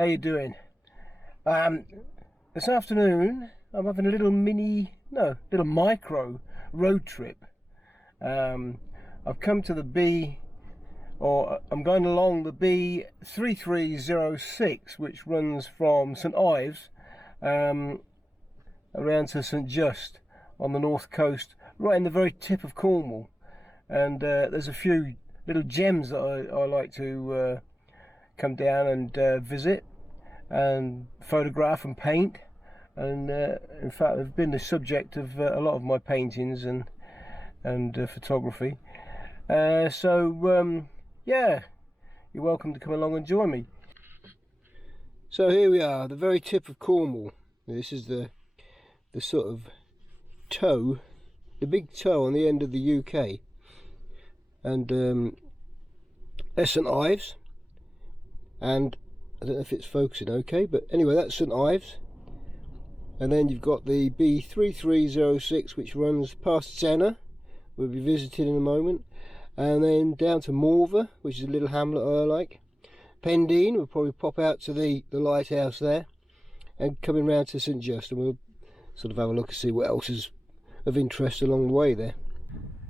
How you doing? This afternoon I'm having a little micro road trip. I've come to I'm going along the B3306, which runs from St Ives around to St Just on the north coast, right in the very tip of Cornwall. And there's a few little gems that I like to come down and visit and photograph and paint. And in fact, they've been the subject of a lot of my paintings and photography. Yeah, you're welcome to come along and join me. So here we are, the very tip of Cornwall. This is the sort of toe, the big toe on the end of the UK. And there's St Ives, and I don't know if it's focusing okay, but anyway, that's St Ives. And then you've got the B3306, which runs past Zenna, we'll be visiting in a moment, and then down to Morver, which is a little hamlet I like. Pendine, we'll probably pop out to the lighthouse there, and coming round to St Just, and we'll sort of have a look and see what else is of interest along the way there.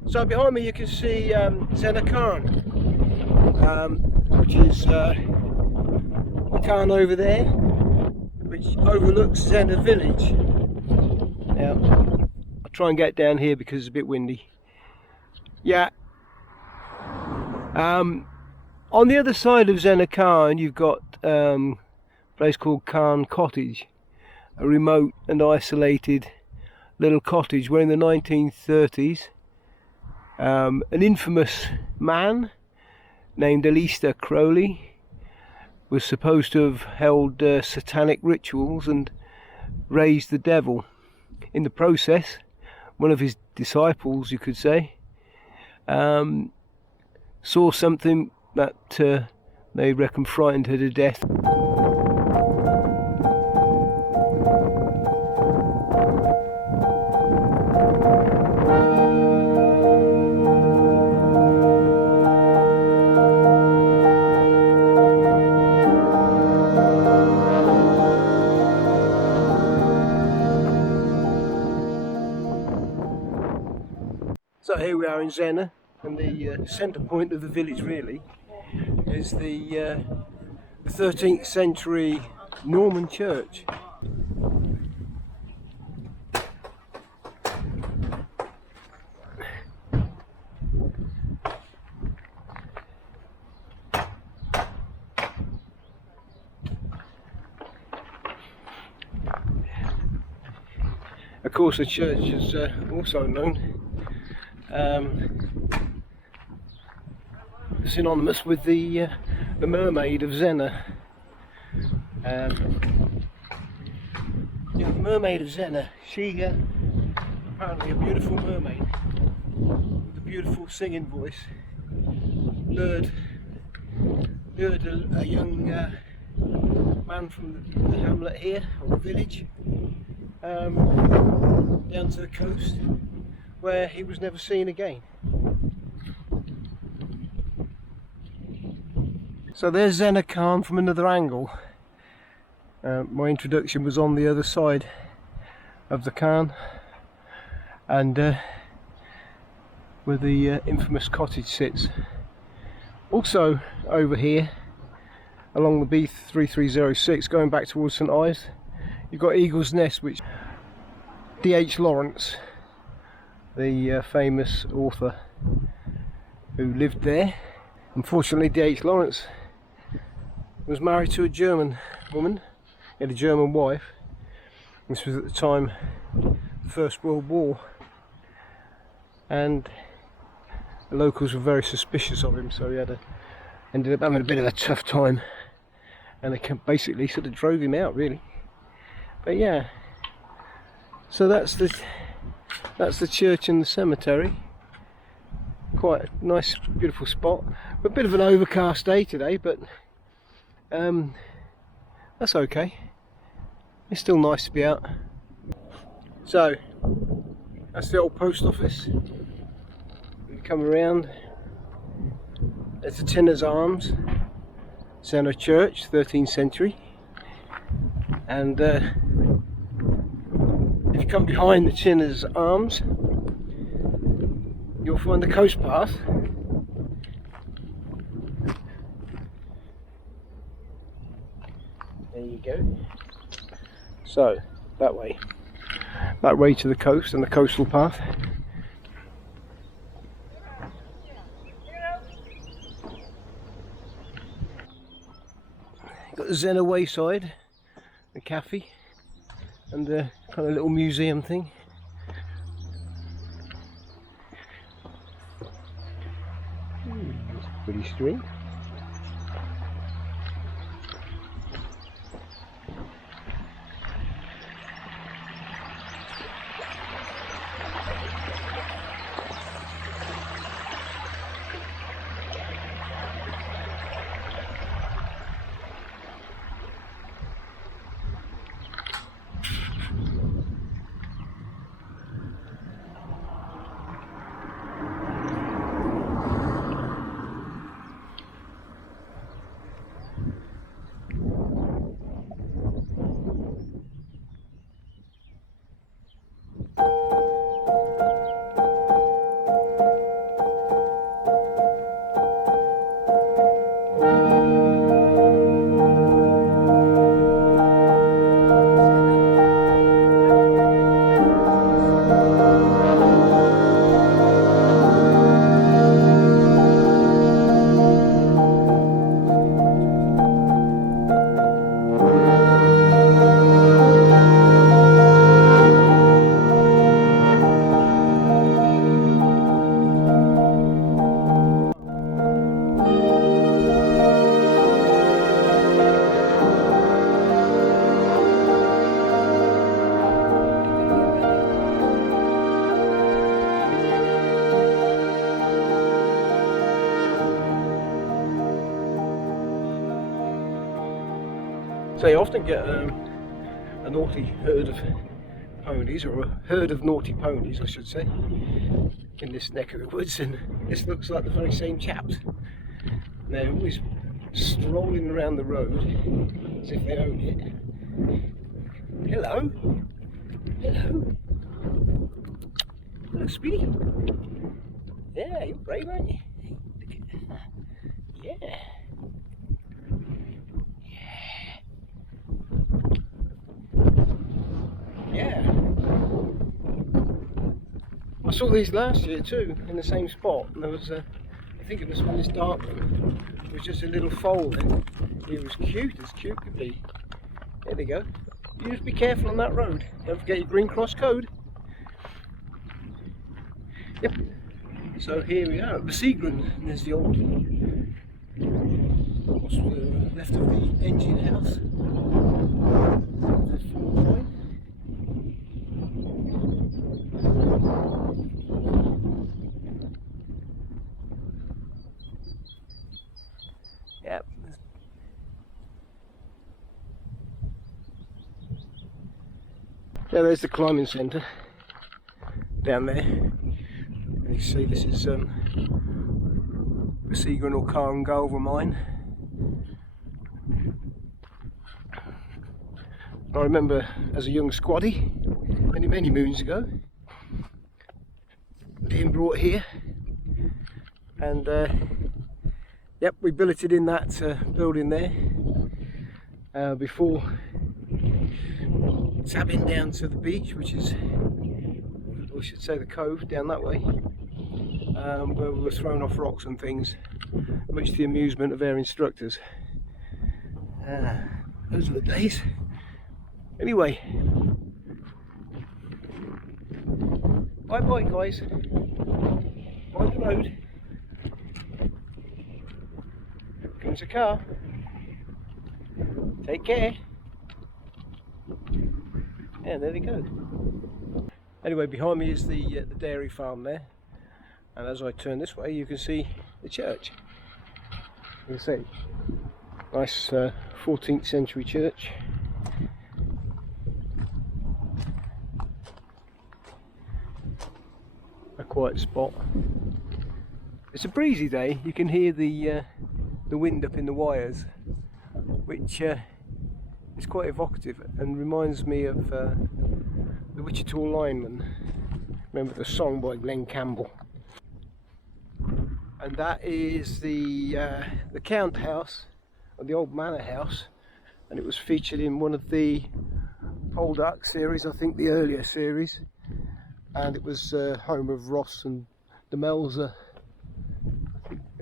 So behind me you can see Zenor, which is the cairn over there, which overlooks Zenna village. Now I'll try and get down here because it's a bit windy. Yeah. On the other side of Zenor Cairn you've got a place called Cottage, a remote and isolated little cottage where in the 1930s an infamous man named Aleister Crowley was supposed to have held satanic rituals and raised the devil. In the process, one of his disciples, you could say, saw something that they reckon frightened her to death. So here we are in Zenna, and the centre point of the village really is the 13th century Norman church. Of course the church is also known synonymous with the mermaid of Zennor. The mermaid of Zennor, she apparently a beautiful mermaid with a beautiful singing voice, lured a young man from the hamlet here, or the village, down to the coast, where he was never seen again. So there's Zenor Cairn from another angle. My introduction was on the other side of the cairn, and where the infamous cottage sits. Also over here, along the B3306, going back towards St Ives, you've got Eagle's Nest, which D.H. Lawrence, the famous author who lived there. Unfortunately, D.H. Lawrence was married to a German woman, he had a German wife. This was at the time of the First World War, and the locals were very suspicious of him, so he ended up having a bit of a tough time, and they basically sort of drove him out really. But yeah, so that's the church and the cemetery. Quite a nice, beautiful spot. A bit of an overcast day today, but that's okay. It's still nice to be out. So that's the old post office. We come around. There's the Tinner's Arms, Zennor Church, 13th century. And if you come behind the Chinner's Arms, you'll find the coast path. There you go. So that way to the coast and the coastal path. You've got the Zenna wayside, the cafe, and the kind of little museum thing. It's a pretty stream. So you often get a naughty herd of ponies, or a herd of naughty ponies I should say, in this neck of the woods, and this looks like the very same chaps. And they're always strolling around the road as if they own it. Hello? Hello? Hello, sweetie. Yeah, you're brave, aren't you? Yeah. Yeah. I saw these last year too, in the same spot, and there was I think it was when this darkroom, it was just a little foal then. It was cute as cute could be. There they go. You just be careful on that road. Don't forget your green cross code. Yep. So here we are at the Seagren, and there's the old what's left of the engine house. Yep. Yeah, there's the climbing centre down there. And you see this is the Seagren or Carngalva mine. I remember as a young squaddy, many moons ago, being brought here, and yep, we billeted in that building there before tabbing down to the beach, which is, or I should say the cove down that way, where we were thrown off rocks and things, much to the amusement of our instructors. Those are the days. Anyway, bye bye guys, bye the road, comes a car, take care, and there they go. Anyway, behind me is the dairy farm there, and as I turn this way you can see the church. You can see, nice 14th century church. A quiet spot. It's a breezy day. You can hear the wind up in the wires, which It's quite evocative and reminds me of the Wichita Lineman. Remember the song by Glenn Campbell? And that is the Count House, or the old manor house, and it was featured in one of the Poldark series, I think the earlier series, and it was home of Ross and the Melzer.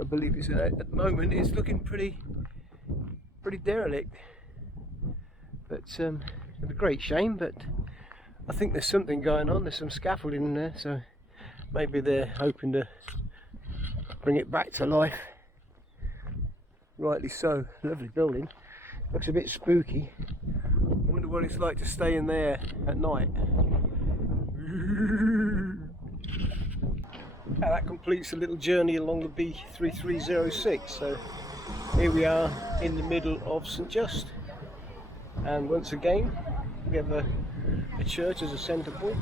I believe it's at the moment it's looking pretty derelict, but it's a great shame. But I think there's something going on. There's some scaffolding in there, so maybe they're hoping to bring it back to life. Rightly so. Lovely building. Looks a bit spooky. I wonder what it's like to stay in there at night. Now that completes a little journey along the B3306. So here we are in the middle of St Just, and once again we have a church as a centre point.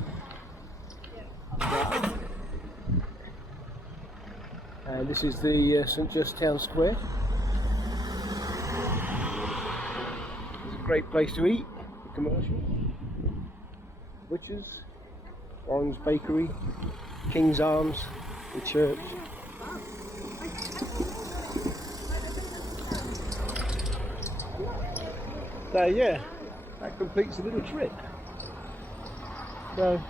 And this is the St Just Town Square. It's a great place to eat, commercial. Butchers, Warren's Bakery, King's Arms, the church. So yeah, that completes a little trip. So,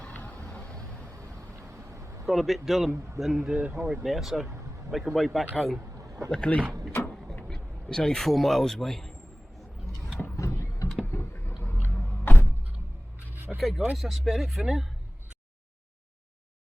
got a bit dull and horrid now, so make our way back home. Luckily, it's only 4 miles away. Okay guys, that's about it for now.